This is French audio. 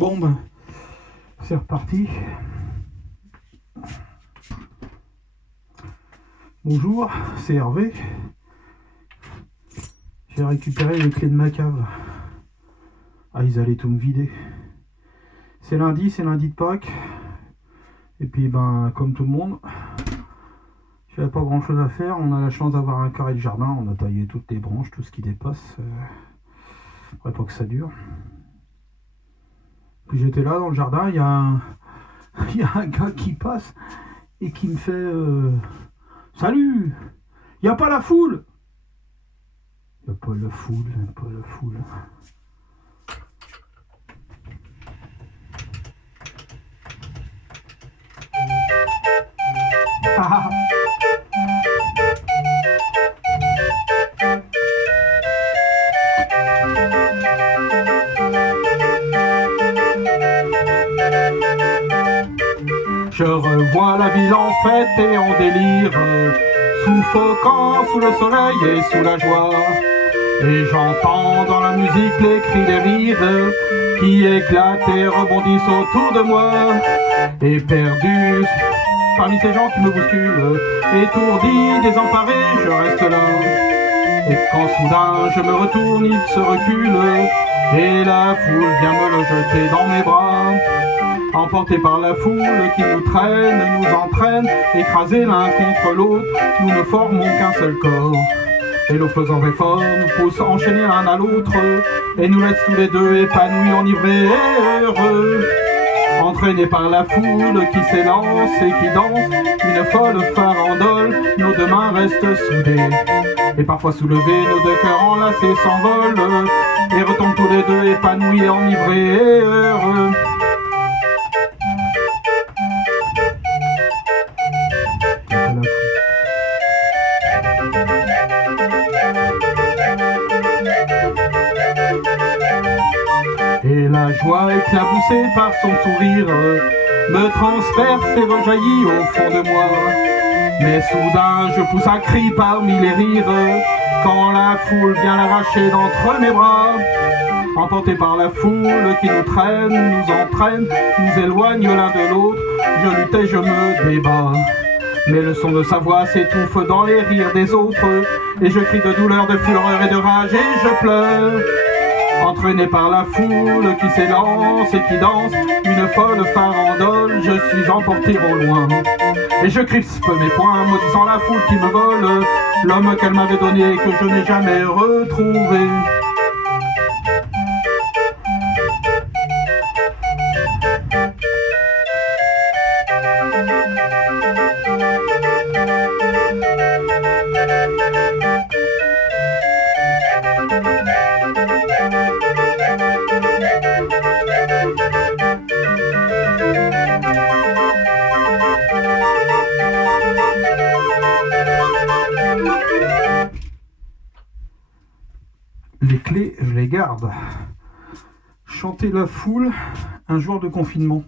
Bon ben, c'est reparti. Bonjour, c'est Hervé. J'ai récupéré les clés de ma cave. Ah, ils allaient tout me vider. C'est lundi de Pâques. Et puis ben, comme tout le monde, j'avais pas grand chose à faire. On a la chance d'avoir un carré de jardin. On a taillé toutes les branches, tout ce qui dépasse. Faudrait pas que ça dure. Puis j'étais là dans le jardin, il y a un gars qui passe et qui me fait salut, il n'y a pas la foule. Il n'y a pas la foule, il n'y a pas la foule. Ah. Je revois la ville en fête et en délire, suffoquant sous le soleil et sous la joie. Et j'entends dans la musique les cris des rires qui éclatent et rebondissent autour de moi. Et perdu parmi ces gens qui me bousculent, étourdi, désemparé, je reste là. Et quand soudain je me retourne, il se recule, et la foule vient me le jeter dans mes bras. Emportés par la foule qui nous traîne, nous entraîne, écrasés l'un contre l'autre, nous ne formons qu'un seul corps. Et nos faisant effort nous poussent enchaînés l'un à l'autre, et nous laissent tous les deux épanouis, enivrés et heureux. Entraînés par la foule qui s'élance et qui danse, une folle farandole, nos deux mains restent soudées. Et parfois soulevés, nos deux cœurs enlacés s'envolent, et retombent tous les deux épanouis, enivrés et heureux. Et la joie éclaboussée par son sourire me transperce et rejaillit au fond de moi. Mais soudain je pousse un cri parmi les rires quand la foule vient l'arracher d'entre mes bras. Emporté par la foule qui nous traîne, nous entraîne, nous éloigne l'un de l'autre, je lutte et je me débat. Mais le son de sa voix s'étouffe dans les rires des autres, et je crie de douleur, de fureur et de rage et je pleure. Entraîné par la foule qui s'élance et qui danse, une folle farandole, je suis emporté au loin. Et je crispe mes poings, maudissant la foule qui me vole, l'homme qu'elle m'avait donné et que je n'ai jamais retrouvé. Les clés, je les garde. Chanter la foule un jour de confinement.